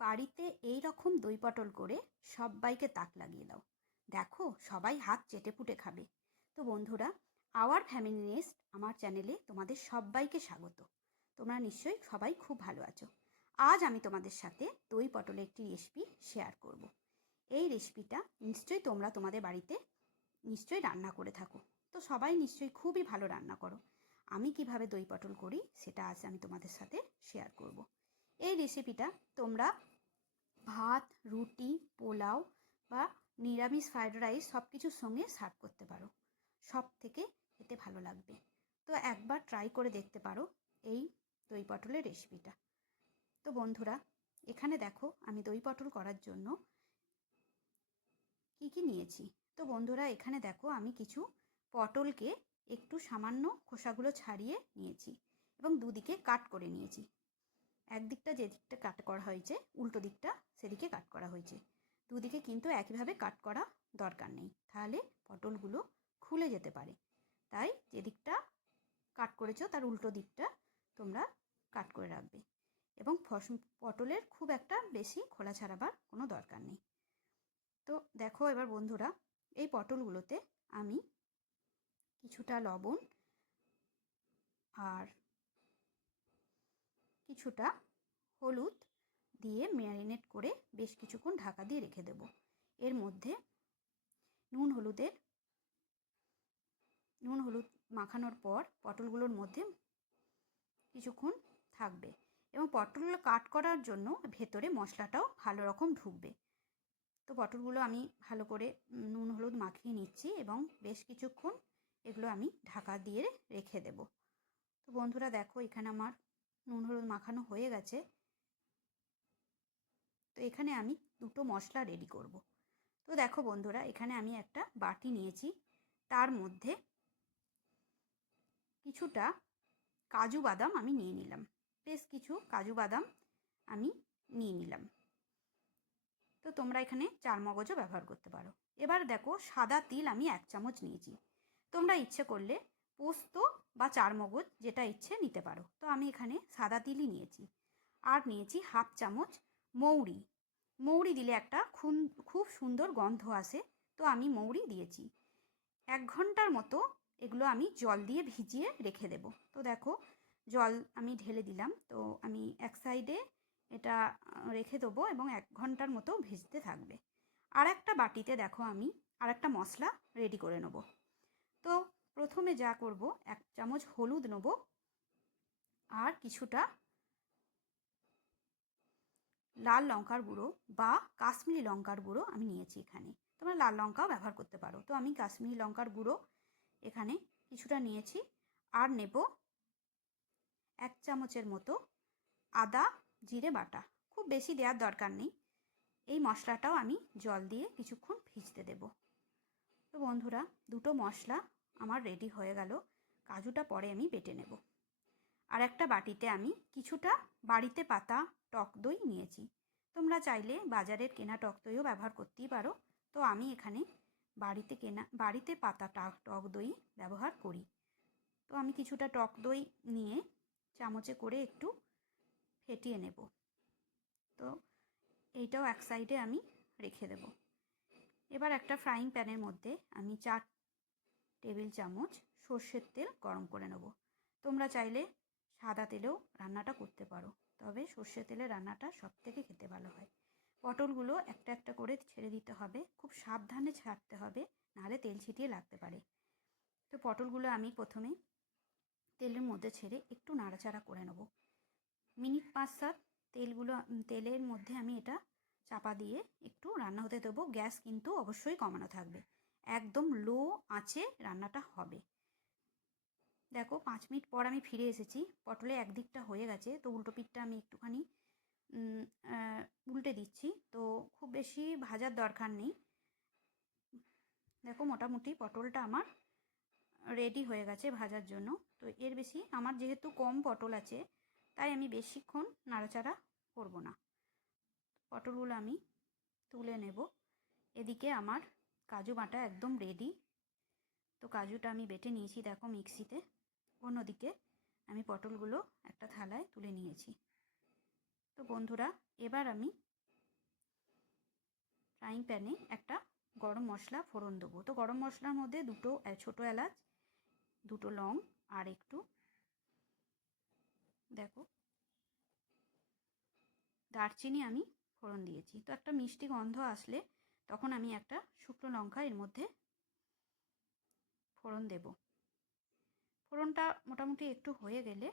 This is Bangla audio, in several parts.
বাড়িতে এই রকম দই পটল করে সব্বাইকে তাক লাগিয়ে দাও। দেখো, সবাই হাত চেটেপুটে খাবে। তো বন্ধুরা, আওয়ার ফ্যামিলি নেস্ট আমার চ্যানেলে তোমাদের সব্বাইকে স্বাগত। তোমরা নিশ্চয়ই সবাই খুব ভালো আছো। আজ আমি তোমাদের সাথে দই পটলের একটি রেসিপি শেয়ার করব। এই রেসিপিটা নিশ্চয়ই তোমরা তোমাদের বাড়িতে নিশ্চয়ই রান্না করে থাকো। তো সবাই নিশ্চয়ই খুবই ভালো রান্না করো। আমি কীভাবে দই পটল করি সেটা আজ আমি তোমাদের সাথে শেয়ার করব। এই রেসিপিটা তোমরা ভাত, রুটি, পোলাও বা নিরামিষ ফ্রাইড রাইস সব কিছুর সঙ্গে সার্ভ করতে পারো। সব থেকে খেতে ভালো লাগবে। তো একবার ট্রাই করে দেখতে পারো এই দই পটলের রেসিপিটা তো বন্ধুরা, এখানে দেখো আমি দই পটল করার জন্য কি কি নিয়েছি। তো বন্ধুরা, এখানে দেখো আমি কিছু পটলকে একটু সামান্য খোসাগুলো ছাড়িয়ে নিয়েছি এবং দুদিকে কাট করে নিয়েছি। একদিকটা যে দিকটা কাট করা হয়েছে, উল্টো দিকটা সেদিকে কাট করা হয়েছে। দুদিকে কিন্তু একইভাবে কাট করা দরকার নেই। তাহলে পটলগুলো খুলে যেতে পারে। তাই যেদিকটা কাট করেছ, তার উল্টো দিকটা তোমরা কাট করে রাখবে। এবং ফস, পটলের খুব একটা বেশি খোলা ছাড়াবার কোনো দরকার নেই। তো দেখো এবার বন্ধুরা, এই পটলগুলোতে আমি কিছুটা লবণ আর কিছুটা হলুদ দিয়ে ম্যারিনেট করে বেশ কিছুক্ষণ ঢাকা দিয়ে রেখে দেব। এর মধ্যে নুন হলুদের, নুন হলুদ মাখানোর পর পটলগুলোর মধ্যে কিছুক্ষণ থাকবে এবং পটলগুলো কাট করার জন্য ভেতরে মশলাটাও ভালো রকম ঢুকবে। তো পটলগুলো আমি ভালো করে নুন হলুদ মাখিয়ে নিচ্ছি এবং বেশ কিছুক্ষণ এগুলো আমি ঢাকা দিয়ে রেখে দেব। তো বন্ধুরা দেখো এখানে আমার নুন, হলুদ মাখানো হয়ে গেছে। তো এখানে আমি দুটো মশলা রেডি করব। তো দেখো বন্ধুরা, এখানে আমি একটা বাটি নিয়েছি। তার মধ্যে কিছুটা কাজু বাদাম আমি নিয়ে নিলাম। বেশ কিছু কাজু বাদাম আমি নিয়ে নিলাম। তো তোমরা এখানে চার মগজও ব্যবহার করতে পারো। এবার দেখো সাদা তিল আমি এক চামচ নিয়েছি। তোমরা ইচ্ছে করলে পোস্ত বা চার মগজ যেটা ইচ্ছে নিতে পারো। তো আমি এখানে সাদা তিলই নিয়েছি। আর নিয়েছি হাফ চামচ মৌরি। মৌরি দিলে একটা খুন, খুব সুন্দর গন্ধ আসে। তো আমি মৌরি দিয়েছি। এক ঘণ্টার মতো এগুলো আমি জল দিয়ে ভিজিয়ে রেখে দেব। তো দেখো, জল আমি ঢেলে দিলাম। তো আমি এক সাইডে এটা রেখে দেবো এবং এক ঘণ্টার মতো ভিজতে থাকবে। আর একটা বাটিতে দেখো আমি আর একটা মশলা রেডি করে নেব। তো প্রথমে যা করব, এক চামচ হলুদ নেব আর কিছুটা লাল লঙ্কার গুঁড়ো বা কাশ্মীরি লঙ্কার গুঁড়ো আমি নিয়েছি এখানে। তোমরা লাল লঙ্কাও ব্যবহার করতে পারো। তো আমি কাশ্মীরি লঙ্কার গুঁড়ো এখানে কিছুটা নিয়েছি আর নেব এক চামচের মতো আদা জিরে বাটা। খুব বেশি দেওয়ার দরকার নেই। এই মশলাটাও আমি জল দিয়ে কিছুক্ষণ ভিজতে দেব। তো বন্ধুরা, দুটো মশলা আমার রেডি হয়ে গেল, কাজুটা পরে আমি বেটে নেব। আর একটা বাটিতে আমি কিছুটা বাড়িতে পাতা, টক দই নিয়েছি। তোমরা চাইলে বাজারের কেনা টক দইও ব্যবহার করতেই পারো। তো আমি এখানে বাড়িতে কেনা, বাড়িতে পাতা টক দই ব্যবহার করি। তো আমি কিছুটা টক দই নিয়ে চামচে করে একটু ফেটিয়ে নেব। তো এইটাও এক সাইডে আমি রেখে দেব। এবার একটা ফ্রাইং প্যানের মধ্যে আমি চার টেবিল চামচ সর্ষের তেল গরম করে নেব। তোমরা চাইলে সাদা তেলেও রান্নাটা করতে পারো, তবে সর্ষে তেলে রান্নাটা সব থেকে খেতে ভালো হয়। পটলগুলো একটা একটা করে ছেড়ে দিতে হবে, খুব সাবধানে ছাড়তে হবে, নাহলে তেল ছিটিয়ে লাগতে পারে। তো পটলগুলো আমি প্রথমে তেলের মধ্যে ছেড়ে একটু নাড়াচাড়া করে নেব। মিনিট পাঁচ সাত তেলগুলো, তেলের মধ্যে আমি এটা চাপা দিয়ে একটু রান্না হতে দেবো। গ্যাস কিন্তু অবশ্যই কমানো থাকবে। একদম লো আঁচে রান্নাটা হবে। দেখো, পাঁচ মিনিট পর আমি ফিরে এসেছি। পটলে একদিকটা হয়ে গেছে, তো উল্টো পিঠটা আমি একটুখানি উল্টে দিচ্ছি। তো খুব বেশি ভাজার দরকার নেই। দেখো, মোটামুটি পটলটা আমার রেডি হয়ে গেছে ভাজার জন্য। তো এর বেশি আমার যেহেতু কম পটল আছে, তাই আমি বেশিক্ষণ নাড়াচাড়া করব না। পটলগুলো আমি তুলে নেব। এদিকে আমার কাজু বাটা একদম রেডি তো কাজুটা আমি বেটে নিয়েছি দেখো মিক্সিতে। অন্যদিকে আমি পটলগুলো একটা থালায় তুলে নিয়েছি। তো বন্ধুরা, এবার আমি ফ্রাইং প্যানে একটা গরম মশলা ফোড়ন দেবো। তো গরম মশলার মধ্যে দুটো ছোটো এলাচ, দুটো লং আর একটু দেখো দারচিনি আমি ফোড়ন দিয়েছি। তো একটা মিষ্টি গন্ধ আসলে তখন আমি একটা শুকনো লঙ্কা এর মধ্যে ফোড়ন দেব। ফোড়নটা মোটামুটি একটু হয়ে গেলে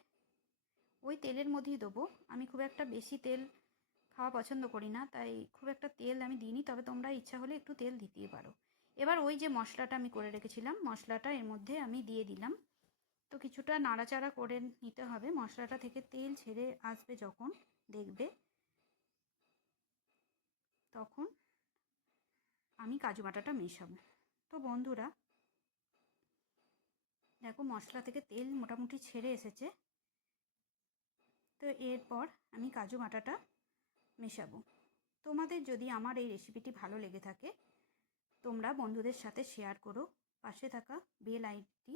ওই তেলের মধ্যেই দেবো। আমি খুব একটা বেশি তেল খাওয়া পছন্দ করি না, তাই খুব একটা তেল আমি দিইনি, তবে তোমরা ইচ্ছা হলে একটু তেল দিতেই পারো। এবার ওই যে মশলাটা আমি করে রেখেছিলাম, মশলাটা এর মধ্যে আমি দিয়ে দিলাম। তো কিছুটা নাড়াচাড়া করে নিতে হবে, মশলাটা থেকে তেল ছেড়ে আসবে যখন, দেখবে। তখন আমি কাজু বাটাটা মেশাবো। তো বন্ধুরা, দেখো মশলা থেকে তেল মোটামুটি ছেড়ে এসেছে। তো এরপর আমি কাজু বাটাটা মেশাবো। তোমাদের যদি আমার এই রেসিপিটি ভালো লেগে থাকে, তোমরা বন্ধুদের সাথে শেয়ার করো। পাশে থাকা বেল আইটি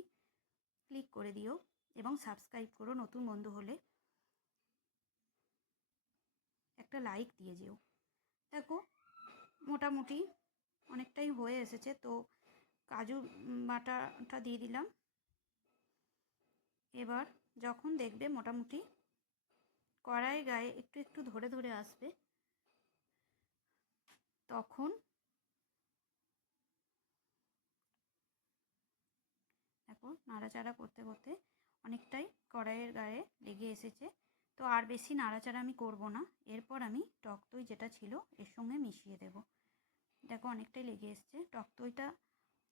ক্লিক করে দিও এবং সাবস্ক্রাইব করো নতুন বন্ধু হলে। একটা লাইক দিয়ে যেও। দেখো, মোটামুটি অনেকটাই হয়ে এসেছে। তো কাজু বাটাটা দিয়ে দিলাম। এবার যখন দেখবে মোটামুটি কড়াই গায়ে একটু একটু ধরে ধরে আসবে, তখন দেখো নাড়াচাড়া করতে করতে অনেকটাই কড়াইয়ের গায়ে লেগে এসেছে। তো আর বেশি নাড়াচাড়া আমি করব না। এরপর আমি টক দই যেটা ছিল এর সঙ্গে মিশিয়ে দেব। দেখো অনেকটাই লেগে এসছে। টক দইটা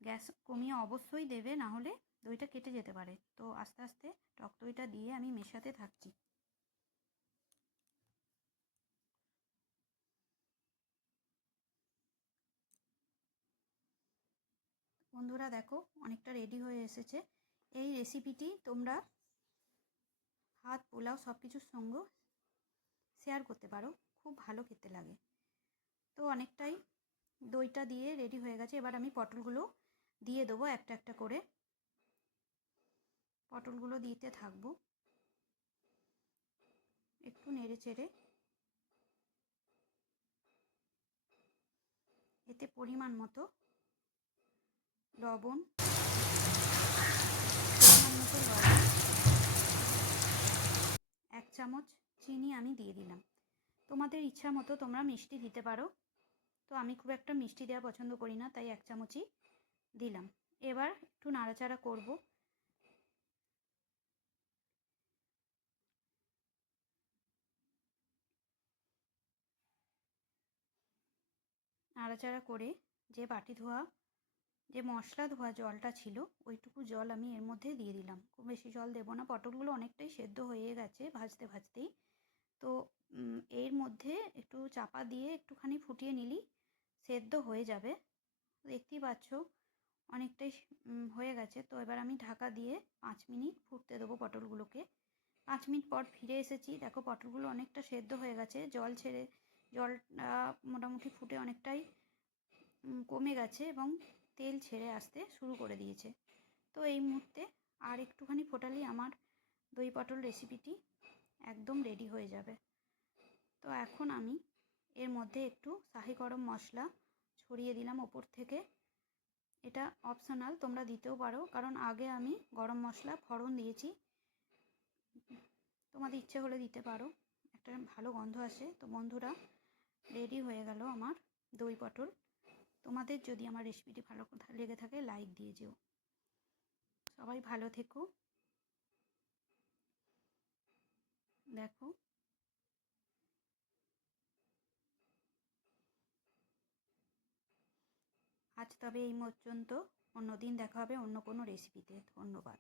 গ্যাস কমিয়ে অবশ্যই দেবে, না হলে দইটা কেটে যেতে পারে। তো আস্তে আস্তে টক দইটা দিয়ে আমি মেশাতে থাকছি। বন্ধুরা দেখো, অনেকটা রেডি হয়ে এসেছে। এই রেসিপিটি তোমরা ভাত, পোলাও সব কিছুর সঙ্গে শেয়ার করতে পারো। খুব ভালো খেতে লাগে। তো অনেকটাই দইটা দিয়ে রেডি হয়ে গেছে। এবার আমি পটলগুলো দিয়ে দেবো একটা একটা করে। পটলগুলো দিতে থাকব। একটু নেড়ে চেড়ে। এতে পরিমাণ মতো লবণ। এক চামচ চিনি আমি দিয়ে দিলাম। তোমাদের ইচ্ছা মতো তোমরা মিষ্টি দিতে পারো। তো আমি খুব একটা মিষ্টি দেওয়া পছন্দ করি না, তাই এক চামচই দিলাম। এবার একটু নাড়াচাড়া করব। নাড়াচাড়া করে যে বাটি ধোয়া, যে মশলা ধোয়া জলটা ছিল, ওইটুকু জল আমি এর মধ্যে দিয়ে দিলাম। খুব বেশি জল দেবো না, পটলগুলো অনেকটাই সেদ্ধ হয়ে গেছে ভাজতে ভাজতেই। তো এর মধ্যে একটু চাপা দিয়ে একটুখানি ফুটিয়ে নিলি সেদ্ধ হয়ে যাবে। দেখতেই পাচ্ছ, অনেকটাই হয়ে গেছে। তো এবার আমি ঢাকা দিয়ে পাঁচ মিনিট ফুটতে দেবো পটলগুলোকে। পাঁচ মিনিট পর ফিরে এসেছি। দেখো, পটলগুলো অনেকটা সেদ্ধ হয়ে গেছে। জল ছেড়ে, জলটা মোটামুটি ফুটে অনেকটাই কমে গেছে এবং তেল ছেড়ে আসতে শুরু করে দিয়েছে। তো এই মুহূর্তে আর একটুখানি ফোটালি আমার দই পটল রেসিপিটি একদম রেডি হয়ে যাবে। তো এখন আমি এর মধ্যে একটু শাহি গরম মশলা ছড়িয়ে দিলাম ওপর থেকে। এটা অপশনাল তোমরা দিতেও পারো। কারণ আগে আমি গরম মশলা, ফড়ন দিয়েছি। তোমাদের ইচ্ছে হলে দিতে পারো। একটা ভালো গন্ধ আসে। তো বন্ধুরা রেডি হয়ে গেল আমার দই পটল। তোমাদের যদি আমার রেসিপিটি ভালো লেগে থাকে লাইক দিয়ে যেও। সবাই ভালো থেকো। দেখো। আজ তবে এই পর্যন্ত অন্য দিন দেখা হবে অন্য কোনো রেসিপিতে ধন্যবাদ।